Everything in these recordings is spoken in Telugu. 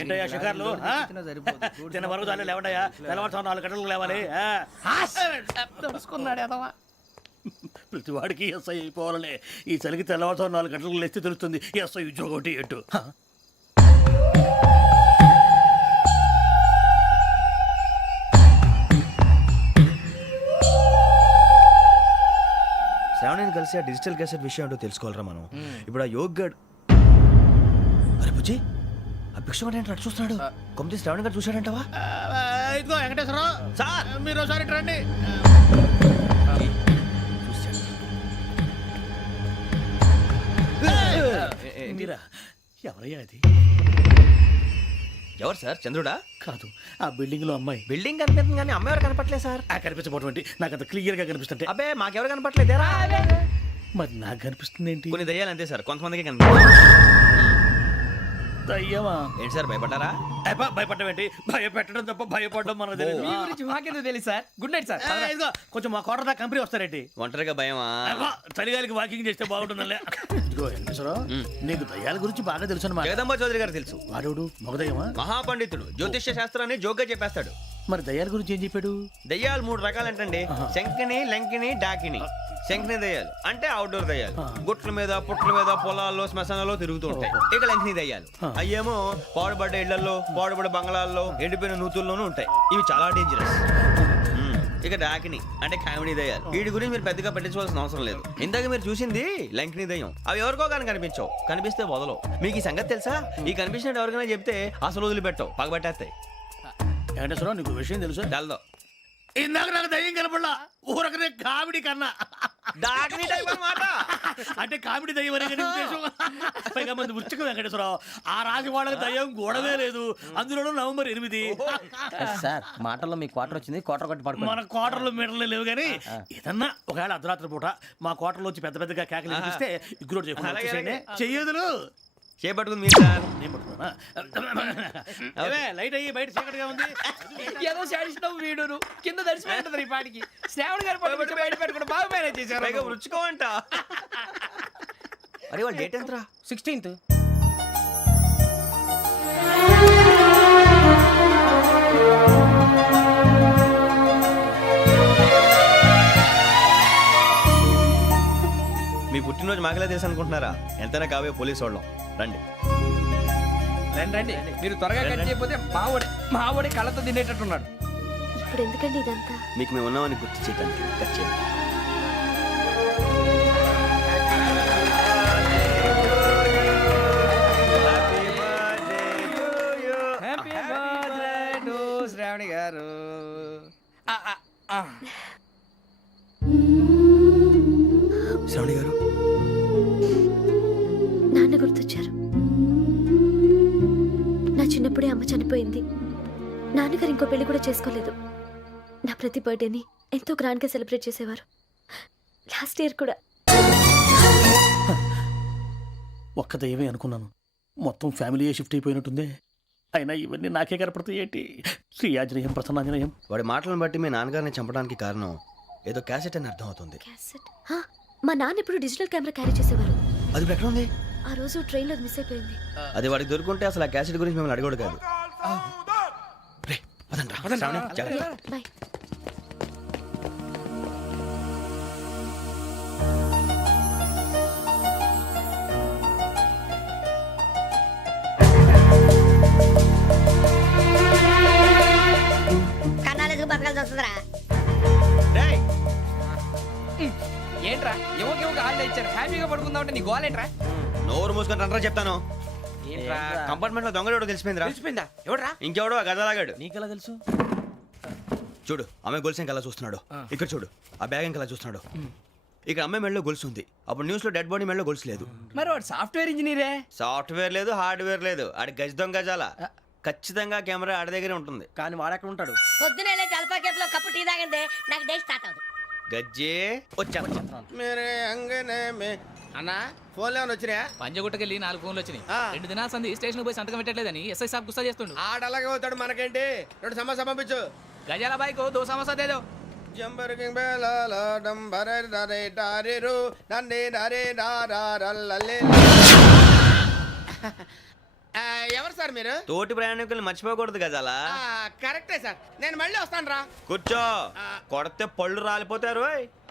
ఏంటయ్యా షికార్లు తిన్న వరకు చాలు లేవండయ్యా తెల్లవారుతో 4 గంటలకు లేవాలి తెలుసుకున్నాడు ఎదవా. ప్రతి వాడికి ఎస్ఐ అయిపోవాలనే ఈ చలికి తెల్లవారుతో 4 గంటలకు లేస్తే తెలుస్తుంది ఎస్ఐ ఉద్యోగం ఒకటి ఎటు శ్రావణిని కలిసి ఆ డిజిటల్ క్యాసెట్ విషయం ఏంటో తెలుసుకోవాలరా మనం. ఇప్పుడు ఆ యోగ్ గడ్ అరే బుజ్జి ఆ భిక్షం ఏంటో అటు చూస్తున్నాడు. కొమ్మిది శ్రావణి గారు చూశాడంటావా? ఇదిగో వెంకటేశ్వరరావు సార్ మీరు ఒకసారి రండి. మీరా ఎవరయ్యా అది? ఎవరు సార్? చంద్రుడా? కాదు ఆ బిల్డింగ్ లో అమ్మాయి. బిల్డింగ్ కనిపిస్తుంది కానీ అమ్మాయి ఎవరు కనపట్లేదు సార్. కనిపించబోటువంటి నాకు అంత క్లియర్ గా కనిపిస్తుంటే అబ్బే మాకెవరు కనపట్లేదేరా? మరి నాకు కనిపిస్తుంది ఏంటి? కొన్ని దయ్యాలు అంతే సార్, కొంతమందికి కనిపిస్తుంది. దయ్యమా? ఏంటి సార్ భయపడ్డారా? భయపడడం ఏంటి? భయపెట్టడం తప్ప భయపడడం మనకు తెలియదు. మీ గురించి మాకెందుకు తెలుసు సార్. Good night sir. ఇదిగో కొంచెం మా కోట దాకా కంపెనీ వస్తారేంటి? ఒంటరిగా భయమా? చలిగాలికి వాకింగ్ చేస్తే బాగుంటుందిలే. ఇదిగో వెంకటేశ్వరరావు నీకు దయ్యాల గురించి బాగా తెలుసు అన్నమాట. జగదంబ చౌదరి గారు తెలుసు. వాడు మగదయ్యమా? మహాపండితుడు, జ్యోతిష్య శాస్త్రాన్ని జోగ్గా చెప్పేస్తాడు. మరి దయ్యాల గురించి ఏం చెప్పాడు? దయ్యాలు 3 రకాలంటండి. శంకిని, లంకిని, డాకిని. శంకిని దయ్యాలు అంటే అవుట్డోర్ దయ్యాలు, గుట్ల మీద పుట్ల మీద పొలాల్లో శ్మశానాల్లో తిరుగుతూ ఉంటాయి. ఇక లంకిని దయ్యాలు అయ్యేమో పాడుబడ్డ ఇళ్లలో, పాడుబడ్డ బంగ్లాల్లో, ఎండిపోయిన నూతుల్లోనూ ఉంటాయి. ఇవి చాలా డేంజరస్. ఇక డాకిని అంటే కామెడీ దయ్యాలు. వీటి గురించి మీరు పెద్దగా పట్టించుకోవాల్సిన అవసరం లేదు. ఇందాక మీరు చూసింది లంకిని దయ్యం. అవి ఎవరికో కానీ కనిపించవు, కనిపిస్తే వదలవు. మీకు ఈ సంగతి తెలుసా? ఈ కనిపించినట్టు ఎవరికైనా చెప్తే అసలు వదిలిపెట్టవు, పగబట్టేస్తాయి. వెంకటేశ్వరరావు నీకు విషయం తెలుసు? డల్దో ఇందాక నాకు దయ్యం కనపడలా, ఊరకనే కామెడీ కన్నా. డాకిని టైప్ అన్నమాట. అంటే కామెడీ దయ్యం అనే ఉద్దేశం. పైగా మంది వృచ్చికం వెంకటేశ్వరరావు. ఆ రాజు వాళ్ళకి దయ్యం గొడవే లేదు. అందులోనూ నవంబర్ 8. సార్ మాటల్లో మీ క్వార్టర్ వచ్చింది, క్వార్టర్ కొట్టి పడుకో. మన క్వార్టర్లో మీటర్లు లేవు కానీ ఏదన్నా ఒకవేళ అర్ధరాత్రి పూట మా క్వార్టర్లో వచ్చి పెద్ద పెద్దగా కేకలు వినిపిస్తే ఇగ్గురు చేయకుండా చెయ్యదులు చేపట్టుకుంది మీరు సార్. నేను పట్టుకున్నా. లైట్ అయ్యి బయట చీకటిగా ఉంది. ఏదో శాడిస్తావు వీడును కింద దర్శనం ఈ పాటికి. శ్రావణ్ గారు పట్టుబడి బయట పెట్టుకుంటే బాగా మేనేజ్ చేశారు. పైగా రుచుకోమంట. అరే వాళ్ళ డేట్ ఎంతరా? 16th. మీ పుట్టినరోజు మాకలే తెలుసు అనుకుంటున్నారా? ఎంతైనా కావే పోలీసు వాళ్ళం. రండి రండి. మీరు త్వరగా కట్ చేయకపోతే మావోడి కళ్ళతో తినేటట్టున్నాడు. ఇప్పుడు ఎందుకండి ఇదంతా? మీకు మేము ఉన్నామని గుర్తు చేయడానికి కట్ చేయండి. హ్యాపీ బర్త్డే టు శ్రావణి గారు. శ్రావణి గారు నాన్న గుర్తొచ్చారు. నా చిన్నప్పుడే అమ్మ చనిపోయింది. నాన్నగారు ఇంకో పెళ్లి కూడా చేసుకోలేదు. నా ప్రతి బర్త్డేని ఎంతో గ్రాండ్గా సెలబ్రేట్ చేసేవారు. లాస్ట్ ఇయర్ కూడా. ఒక్క దయ్యమే అనుకున్నాను, మొత్తం ఫ్యామిలీయే షిఫ్ట్ అయిపోయినట్టుందే. అయినా ఇవన్నీ నాకే కనపడతాయి ఏంటి? శ్రీ ఆంజనేయం ప్రసన్నాంజనేయం. వాడి మాటలను బట్టి మీ నాన్నగారిని చంపడానికి కారణం ఏదో క్యాసెట్ అని అర్థం అవుతుంది. క్యాసెట్? మా నాన్న ఇప్పుడు డిజిటల్ కెమెరా క్యారీ చేసేవారు. అది ఇప్పుడు ఎక్కడ ఉంది? ఆ రోజు ట్రైన్లో మిస్ అయిపోయింది. అది వాడికి దొరుకుంటే అసలు ఆ క్యాసెట్ గురించి మిమ్మల్ని అడగడు కాదు. బాయ్. కన్నాలేసుకు బతకాల్సి వస్తుందిరా. ఏంట్రా ఎవరికి హాలిడే ఇచ్చారు, హ్యాపీగా పడుకుందామంటే నీ గోలేంట్రా? నోరు మూసుకొని రండ్రా చెప్తాను. ఏంట్రా కంపార్ట్మెంట్ లో దొంగడు తెలిసిపోయిందిరా. తెలిసిపోయిందా? ఎవడ్రా? ఇంకెవడో ఆ గదలాగాడు. నీకెలా తెలుసు? చూడు ఆమె గొలుసు ఇంకలా చూస్తున్నాడు. ఇక్కడ చూడు ఆ బ్యాగ్ ఇంకలా చూస్తున్నాడు. ఇక్కడ అమ్మాయి మెడలో గొలుసు ఉంది. అప్పుడు న్యూస్ లో డెడ్ బాడీ మెడలో గొలుసు లేదు. మరి వాడు సాఫ్ట్వేర్ ఇంజనీరే. సాఫ్ట్వేర్ లేదు, హార్డ్వేర్ లేదు. ఆడి గజ దొంగ గజాల. ఖచ్చితంగా కెమెరా ఆడి దగ్గరే ఉంటుంది. కానీ వాడెక్కడ ఉంటాడు? పొద్దునే జలపా కేఫ్ లో కప్పు టీ తాగండి, నాకు డే స్టార్ట్ అవుతుంది. గజ్జే వచ్చా అన్నా ఫోన్లో వచ్చినా? పంజగుట్టకెళ్ళి 4 ఫోన్లు వచ్చినాయి. 2 దినాల సంది స్టేషన్ పోయి సంతకం పెట్టలేదని ఎస్ఐ సాబ్ గుస్తా చేస్తుండు. ఆడలాగే పోతాడు, మనకేంటి? 2 సమస్య పంపించు. గజాల బైక్ 2 సమస్య దేదో. జంబరకింగ్ బేలాల డంబరే డరే డారిరు నన్నే డరే డారల్లలే. ఎవరు సార్ మీరు? తోటి ప్రయాణికుల్ని మర్చిపోకూడదు గజాల. కరెక్టే సార్, నేను మళ్ళీ వస్తాను రా. కూర్చో, కొడితే పళ్ళు రాలిపోతారు.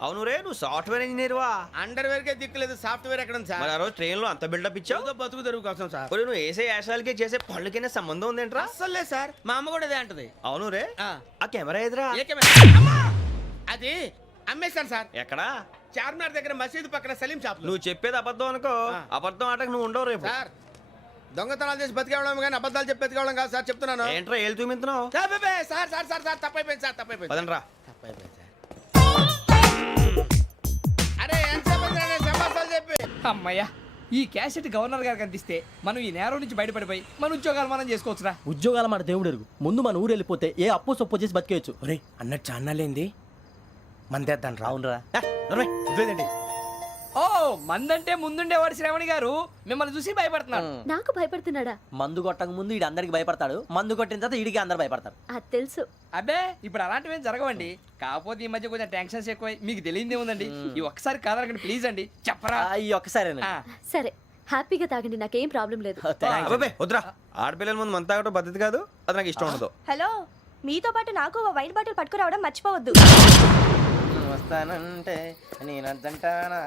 అవును రే, నువ్వు సాఫ్ట్వేర్ ఇంజనీర్ వా? అండర్వేర్ కే దిక్కులేదు, సాఫ్ట్వేర్ ఎక్కడ ఉంది సార్? మరి ఆ రోజు ట్రైన్ లో అంత బిల్డప్ ఇచ్చావు. ఏదో బతుకు తెరువు కోసం సార్. మరి నువ్వు వేసే యాశాలకి చేసే పళ్ళకైనా సంబంధం ఉందేంట్రా? అస్సలు లేదు సార్, మా అమ్మ కూడా అదే అంటది. అవును రే, ఆ. ఆ కెమెరా ఎదురా ఏ కెమెరా? అమ్మా! అది అమ్మేశాను సార్. ఎక్కడా? చార్మినార్ దగ్గర మసీదు పక్కన సలీం షాప్ లో. నువ్వు చెప్పేది అబద్ధం అనుకో, ఆ. అబద్ధం ఆటకు నువ్వు ఉండవు రేపు. సార్ దొంగతనాలు చేసి బతికేవడం కానీ అబద్ధాలు చెప్పి బతికేవడం కాదు సార్, చెప్తున్నాను. ఏంట్రా ఏళ్ళు చూపించినావు? Sir sir sir sir sir తప్పైపోయింది సార్, తప్పైపోయింది. పదండ్రా. తప్పైపోయింది సార్. అరే ఎంతసేపు సమాసాలు చెప్పి. అమ్మయ్యా, ఈ క్యాసెట్ గవర్నర్ గారికి అందిస్తే మనం ఈ నేరం నుంచి బయటపడిపోయి మన ఉద్యోగాలు మనం చేసుకోవచ్చురా. ఉద్యోగాల మాట దేవుడు ఎరుగు. ముందు మన ఊరు వెళ్ళిపోతే ఏ అప్పు సొప్పు చేసి బతికేయచ్చు. ఒరే అన్నట్టు చాన్నాలేంది మందేద్దాం రా. అవునరా? లేదండి ఓ మందంటే ముందుండేవాడు శ్రావణి గారు మిమ్మల్ని చూసి భయపడుతున్నాడు. నాకు భయపడుతున్నాడా? మందు కొట్టక ముందు ఈడు అందరికి భయపడతాడు, మందు కొట్టిన తర్వాత ఈడికి అందరు భయపడతారు. అది తెలుసు. అబ్బే ఇప్పుడు అలాంటివి ఏం జరగవండి. కాకపోతే ఈ మధ్య కొంచెం టెన్షన్స్ ఎక్కువ, మీకు తెలియదే ఉందండి. ఈ ఒక్కసారి కాదనకండి ప్లీజ్ అండి, చెప్పరా. ఈ ఒక్కసారి ఆ, సరే హ్యాపీగా తాగండి, నాకేం ప్రాబ్లం లేదు. అబ్బాబే వద్దురా, ఆడపిల్లల ముందు మంత తాగటం పద్ధతి కాదు, అది నాకు ఇష్టం ఉండదు. హలో, మీతో పాటు నాకు ఓ వైన్ బాటిల్ పట్టుకురావడం మర్చిపోవద్దు. వస్తానంటే నేనంటానా,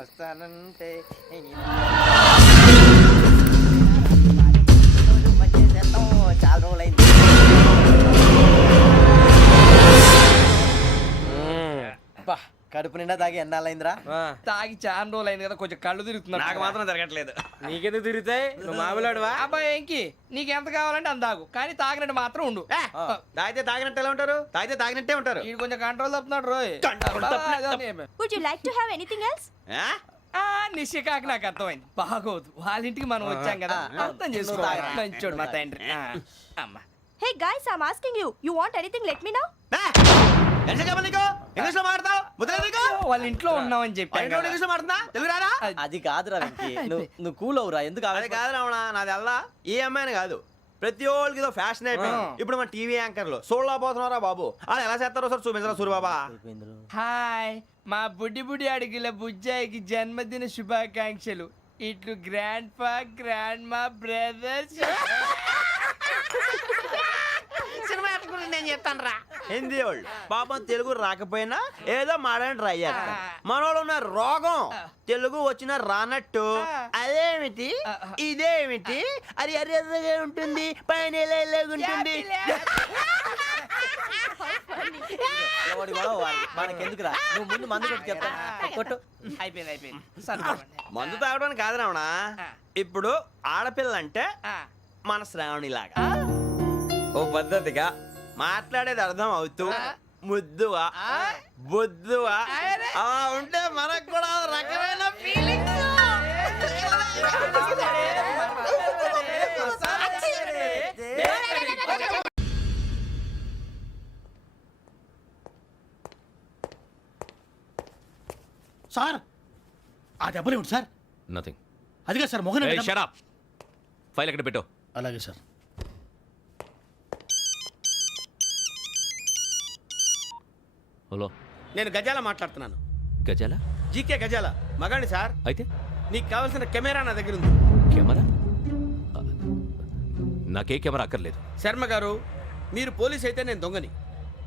వస్తానంటే చాలా రోజులైంది. కడుపు నిండా తాగి ఎన్నాళ్ళైందిరా? తాగి చాలా రోజులు అయింది కదా, కొంచెం కళ్ళు తిరుగుతున్నాడు. నాకు మాత్రం జరగట్లేదు. నీకెందుకు తిరుగుతాయి? నువ్వు మామిలాడువా? అబ్బాయి ఏంకి నీకు ఎంత కావాలంటే అంత తాగు, కానీ తాగినట్టు మాత్రం ఉండు. తాగితే తాగినట్టు ఎలా ఉంటారు? తాగితే తాగినట్టే ఉంటారు. వీడు కొంచెం కంట్రోల్ తప్పుతున్నాడు రోయ్. Would you like to have anything else? ఆ? నిశ్చికాకి నాకు అర్థమైంది. బాగోదు, వాళ్ళ ఇంటికి మనం వచ్చాం కదా, అర్థం చేసుకోవాలి. మంచోడు మా తండ్రి. అమ్మ hey guys, I am asking you, you want anything let me know. ఆ? ఎంత చెప్పాలి నీకు? ఇంగ్లీష్ లో మాట్లాడతావు? ముద్ర నీకు? వాళ్ళ ఇంట్లో ఉన్నామని చెప్పాను పైన ఇంగ్లీష్ లో మాట్లాడుతున్నా? తెలుగు రాదా? అది కాదురా వెంకీ, నువ్వు కూల్ అవురా. ఎందుకు అది కాదు రావణ, నాది అల్లా ఏ అమ్మాయిని కాదు, ప్రతి ఒక్కరికి ఇదో ఫ్యాషన్ అయిపోయింది. ఇప్పుడు మన టీవీ యాంకర్లు సోళ్ళ పోతున్నారా బాబు, అది ఎలా చేస్తారో సార్ చూపించరా సూరిబాబా. హాయ్, మా బుడ్డి బుడి అడిగిల బుజ్జాయికి జన్మదిన శుభాకాంక్షలు. ఇట్లు గ్రాండ్ ఫా గ్రాండ్ మా బ్రదర్స్. నేను చెప్తాను రా. హిందీ వాళ్ళు పాపం తెలుగు రాకపోయినా ఏదో మాడని ట్రై చేస్తారు. మనోళ్ళు ఉన్న రోగం తెలుగు వచ్చిన రానట్టు అదేమిటి ఇదేమిటి అది అర్రగా ఉంటుంది, పైన ఉంటుంది. మనకెందుకురా, నువ్వు ముందు మందు కొట్టి చెప్తాను. కొట్టు. అయిపోయింది అయిపోయింది. మందు తాగడానికి కాదు రావణ, ఇప్పుడు ఆడపిల్ల అంటే మన శ్రావణి లాగా ఓ పద్ధతిగా మాట్లాడేది అర్థం అవుతూ ముద్దువా బొద్దువా అలా ఉంటే మనకు కూడా రకమైన ఫీలింగ్స్. సార్ ఆ దెబ్బలేమిటి సార్? నథింగ్. అదిగా సార్ మొహన్ షట్ అప్. ఫైల్ ఎక్కడ పెట్టు. అలాగే సార్. హలో, నేను గజాల మాట్లాడుతున్నాను. గజాల? జీకే గజాల మగాండి సార్. అయితే నీకు కావాల్సిన కెమెరా నా దగ్గర ఉంది. కెమెరా? నాకే కెమెరా అక్కర్లేదు. శర్మ గారు, మీరు పోలీస్ అయితే నేను దొంగని.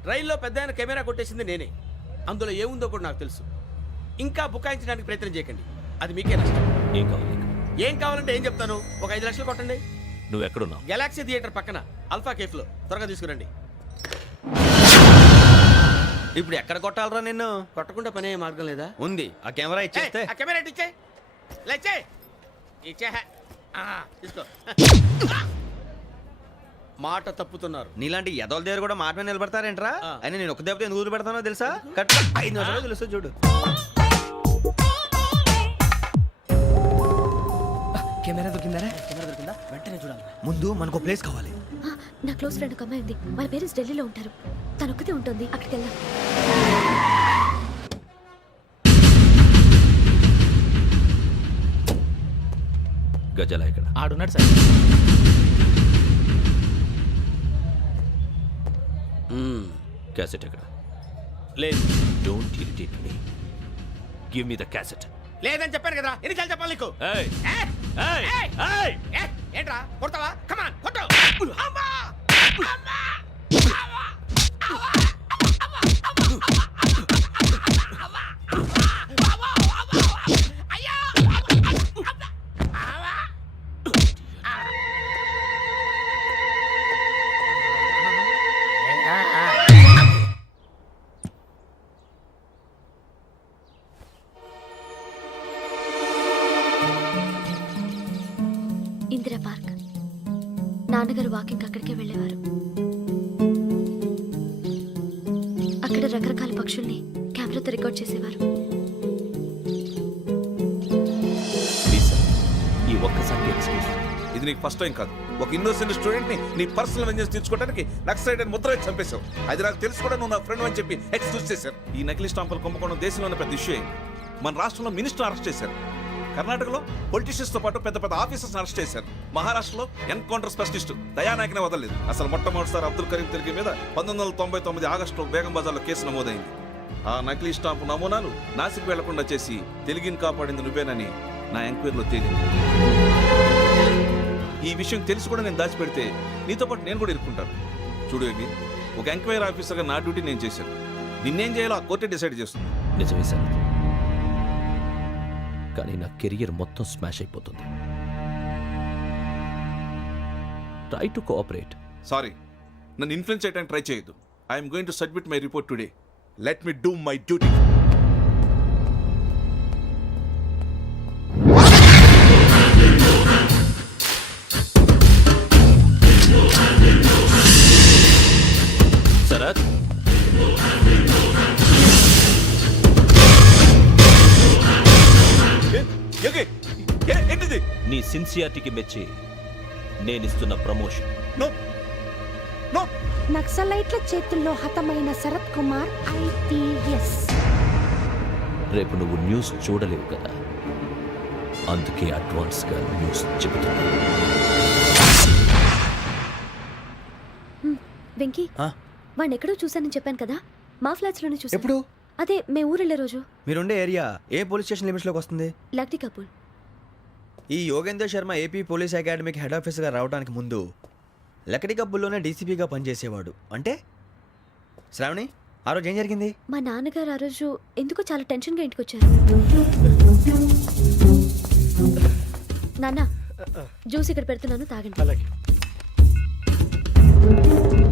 రైల్లో పెద్ద ఆయన కెమెరా కొట్టేసింది నేనే. అందులో ఏముందో కూడా నాకు తెలుసు. ఇంకా బుకాయించడానికి ప్రయత్నం చేయకండి, అది మీకే నష్టం. ఏం కావాలి నీకు? ఏం కావాలంటే ఏం చెప్తాను, ఒక 5 లక్షలు కొట్టండి. నువ్వు ఎక్కడున్నావు? గెలాక్సీ థియేటర్ పక్కన అల్ఫా కేఫ్లో. త్వరగా తీసుకురండి. ఇప్పుడు ఎక్కడ కొట్టాలరా నిన్ను? కొట్టకుండా పనే మార్గం లేదా? ఉంది, ఆ కెమెరా ఇచ్చేస్తే. ఆ కెమెరా ఇచ్చే లేచే ఇచ్చే తీసుకో. మాట తప్పుతున్నారు. నీలాంటి ఎదల దగ్గర కూడా మాట మీద నిలబడతారేంట్రా? ఆ. అయినా నేను ఒక దెబ్బతో ఎందుకు పెడతానో తెలుసా? కట్ 5 నిమిషాలు తెలుసు చూడు. కెమెరా దొరికిందా? కెమెరా దొరికిందా? వెంటనే చూడాలి. ముందు మనకు ప్లేస్ కావాలి. నా క్లోజ్ ఫ్రెండ్ ఒక అమ్మాయి ఉంది, వాళ్ళ పేరెంట్స్ ఢిల్లీలో ఉంటారు. తను ఒక్కతే ఉంటుంది, అక్కడికి వెళ్దాం. గజాల ఇక్కడ ఆడున్నాడు సార్. క్యాసెట్ ఎక్కడ? లేదు. Don't irritate me. Give me the cassette. లేదని చెప్పాను కదా, ఎన్నిసార్లు చెప్పాలి నీకు? ఏయ్ ఏ? ఏయ్ ఏయ్! ఏయ్ ఏ? ఏంట్రా కొడతావా కమాన్ కొట్టు అమ్మా! అమ్మా! ఇందిరా పార్క్. నాన్నగారు వాకింగ్ అక్కడికే వెళ్ళేవారు. అక్కడ రకరకాల పక్షుల్ని కెమెరాతో రికార్డ్ చేసేవారు. ఈ ఒక్కసారి ఎక్స్క్యూజ్. ఇది నీకు ఫస్ట్ టైం కాదు. ఒక ఇన్నోసెంట్ స్టూడెంట్ ని నీ పర్సనల్ వెంజెన్స్ తీర్చుకోవడానికి నక్సలైట్ అని ముద్ర వేసి చంపేశావు. అది నాకు తెలుసు కూడా నువ్వు నా ఫ్రెండ్ అని చెప్పి ఎక్స్క్యూజ్ చేశారు. ఈ నకిలీ స్టాంపులు కుంభకోణం దేశంలో ఉన్న పెద్ద ఇష్యూ అయింది. మన రాష్ట్రంలో మినిస్టర్ అరెస్ట్ చేశారు. కర్ణాటకలో పొలిటీషియన్స్ తో పాటు పెద్ద పెద్ద ఆఫీసర్స్ అరెస్ట్ చేశారు. మహారాష్ట్రలో ఎన్కౌంటర్ స్పెషలిస్ట్ దయానాయకనే వదలలేదు. అసలు మొట్టమొదటిసారి అబ్దుల్ కరీం తిరిగి మీద 1999 ఆగస్టులో బేగం బజార్లో కేసు నమోదైంది. ఆ నకిలీ స్టాంపు నమూనాలు నాసిక్ వెళ్లకుండా చేసి తెలుగుని కాపాడింది నువ్వేనని నా ఎంక్వైరీలో తేలింది. ఈ విషయం తెలిసి కూడా నేను దాచిపెడితే నీతో పాటు నేను కూడా ఇరుక్కుంటాను. చూడు యోగి, ఒక ఎంక్వైరీ ఆఫీసర్గా నా డ్యూటీ నేను చేశాను. నిన్నేం చేయాలో ఆ కోర్టే డిసైడ్ చేస్తుంది. నిజమే సార్, కానీ నా కెరియర్ మొత్తం స్మాష్ అయిపోతుంది. Try to cooperate. సారీ, నన్ను ఇన్ఫ్లుయెన్స్ చేయడానికి ట్రై చేయొద్దు. I'm going to submit my report today. Let me do my duty. Sharath, ఏంటిది? నీ సిన్సియారిటీకి మెచ్చి నేనిస్తున్న ప్రమోషన్. No no. నక్సలైట్ల చేతుల్లో హతమైన శరత్ కుమార్ IPS. రేపు నువ్వు న్యూస్ చూడలేవు కదా, అందుకే అడ్వాన్స్గా న్యూస్ చెబుతున్నా. వెంకీ, వాడిని ఎక్కడో చూశానని చెప్పాను కదా, మా ఫ్లాట్స్ లోనే చూసాను. ఎప్పుడు? అదే మే ఊరెళ్ళే రోజు. మీరుండే ఏరియా ఏ పోలీస్ స్టేషన్ లిమిట్స్ లోకి వస్తుంది? లక్టీ కపూర్. ఈ యోగేందర్ శర్మ ఏపీ పోలీస్ అకాడమీకి హెడ్ ఆఫీసర్గా రావడానికి ముందు లకడి కబ్బుల్లోనే డీసీపీగా పనిచేసేవాడు. అంటే శ్రావణి, ఆ రోజు ఏం జరిగింది? మా నాన్నగారు ఆ రోజు ఎందుకో చాలా టెన్షన్గా ఇంటికి వచ్చారు. నాన్న, జ్యూస్ ఇక్కడ పెడుతున్నాను, తాగండి. అలాగే